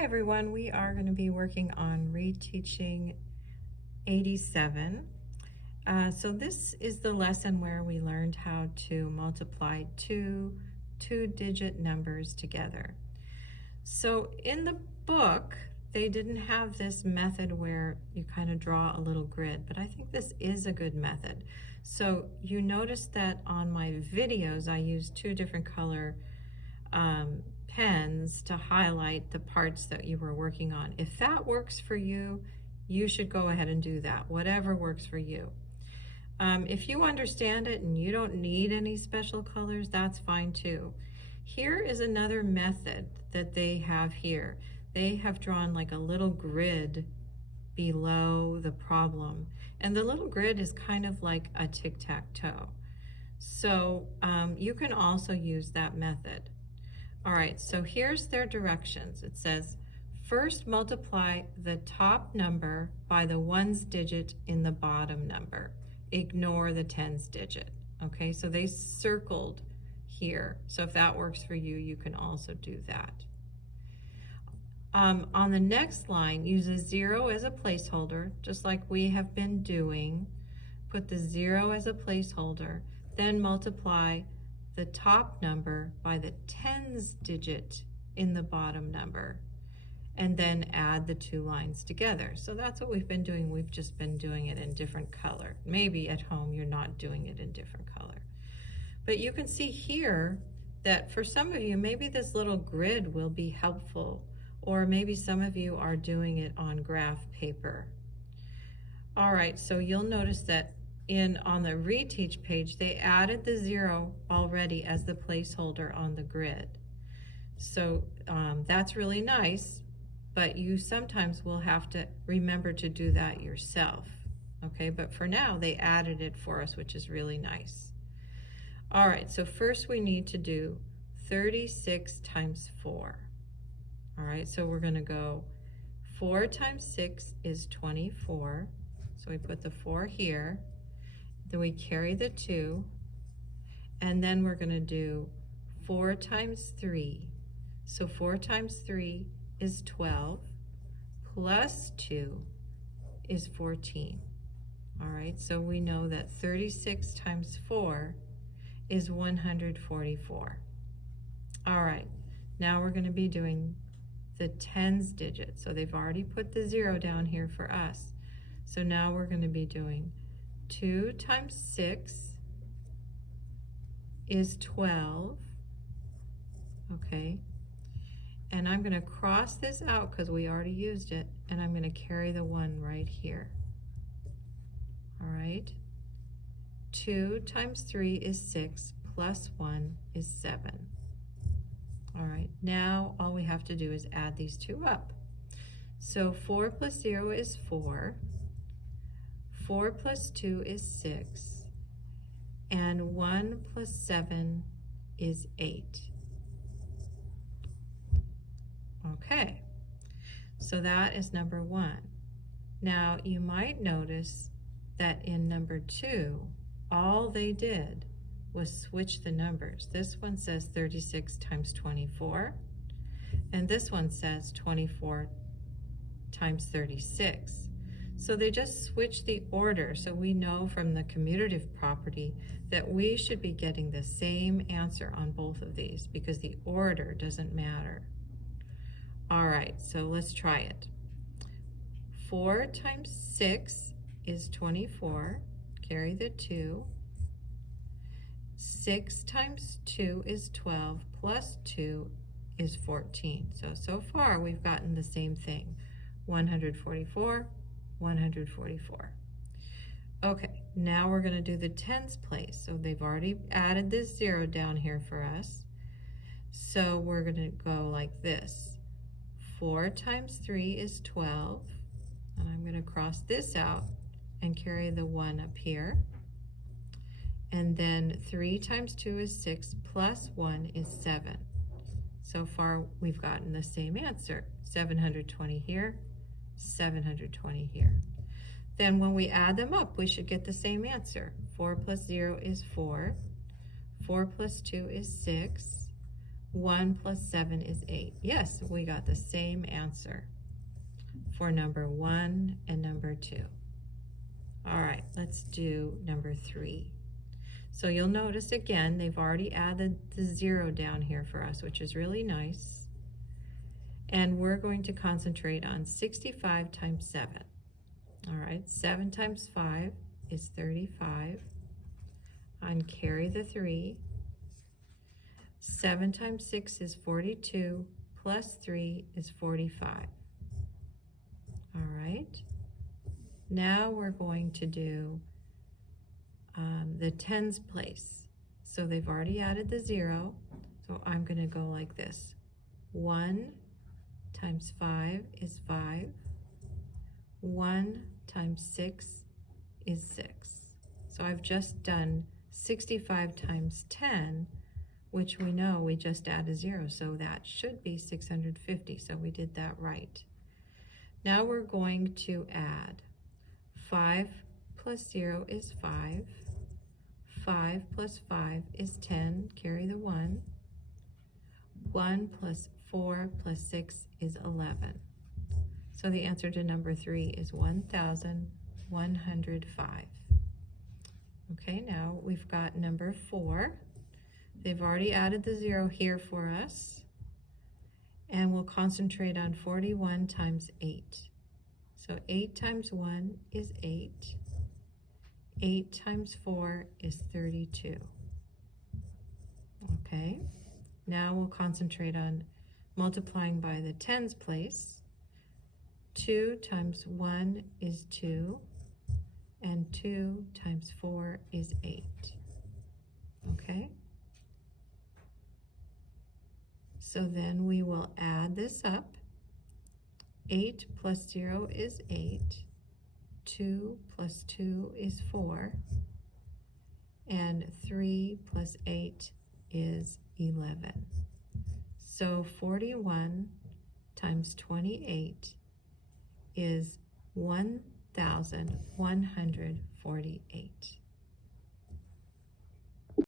Hi everyone, we are going to be working on reteaching 87. So this is the lesson where we learned how to multiply two-digit numbers together. So in the book, they didn't have this method where you kind of draw a little grid, but I think this is a good method. So you notice that on my videos, I use two different color pens to highlight the parts that you were working on. If that works for you, you should go ahead and do that, whatever works for you. If you understand it and you don't need any special colors, that's fine too. Here is another method that they have here. They have drawn like a little grid below the problem, and the little grid is kind of like a tic-tac-toe. So you can also use that method. All right, so here's their directions. It says, first multiply the top number by the ones digit in the bottom number. Ignore the tens digit. Okay, so they circled here. So if that works for you, you can also do that. On the next line, use a 0 as a placeholder, just like we have been doing. Put the 0 as a placeholder, then multiply the top number by the tens digit in the bottom number, and then add the two lines together. So that's what we've been doing. We've just been doing it in different color. Maybe at home you're not doing it in different color. But you can see here that for some of you, maybe this little grid will be helpful, or maybe some of you are doing it on graph paper. All right, so you'll notice that on the reteach page, they added the 0 already as the placeholder on the grid. So that's really nice, but you sometimes will have to remember to do that yourself. Okay, but for now, they added it for us, which is really nice. All right, so first we need to do 36 times 4. All right, so we're gonna go 4 times 6 is 24. So we put the 4 here. Then we carry the 2, and then we're going to do 4 times 3. So 4 times 3 is 12, plus 2 is 14. All right, so we know that 36 times 4 is 144. All right, now we're going to be doing the tens digit. So they've already put the 0 down here for us. So now we're going to be doing 2 times 6 is 12, okay, and I'm going to cross this out because we already used it, and I'm going to carry the 1 right here. All right, 2 times 3 is 6, plus 1 is 7. All right, now all we have to do is add these two up. So 4 plus 0 is 4. 4 plus 2 is 6, and 1 plus 7 is 8. Okay, so that is number 1. Now you might notice that in number 2, all they did was switch the numbers. This one says 36 times 24, and this one says 24 times 36. So they just switch the order, so we know from the commutative property that we should be getting the same answer on both of these because the order doesn't matter. All right, so let's try it. 4 times 6 is 24, carry the 2. 6 times 2 is 12, plus 2 is 14. So far we've gotten the same thing, 144. 144. Okay, now we're going to do the tens place. So they've already added this 0 down here for us. So we're going to go like this. 4 times 3 is 12. And I'm going to cross this out and carry the 1 up here. And then 3 times 2 is 6, plus 1 is 7. So far we've gotten the same answer. 720 here. 720 here. Then when we add them up, we should get the same answer. 4 plus 0 is 4. 4 plus 2 is 6. 1 plus 7 is 8. Yes, we got the same answer for number 1 and number 2. All right, let's do number 3. So you'll notice again, they've already added the 0 down here for us, which is really nice. And we're going to concentrate on 65 times 7. All right, 7 times 5 is 35. And carry the 3. 7 times 6 is 42, plus 3 is 45. All right. Now we're going to do the tens place. So they've already added the 0, so I'm going to go like this. 1 times 5 is 5. 1 times 6 is 6. So I've just done 65 times 10, which we know we just add a 0, so that should be 650, so we did that right. Now we're going to add 5 plus 0 is 5. 5 plus 5 is 10, carry the 1. 1 plus 4 plus 6 is 11. So the answer to number 3 is 1,105. Okay, now we've got number 4. They've already added the 0 here for us. And we'll concentrate on 41 times 8. So 8 times 1 is 8. 8 times 4 is 32. Okay, now we'll concentrate on multiplying by the tens place. 2 times 1 is 2, and 2 times 4 is 8. Okay, so then we will add this up. 8 plus 0 is 8. 2 plus 2 is 4. And 3 plus 8 is 11. So 41 times 28 is 1,148.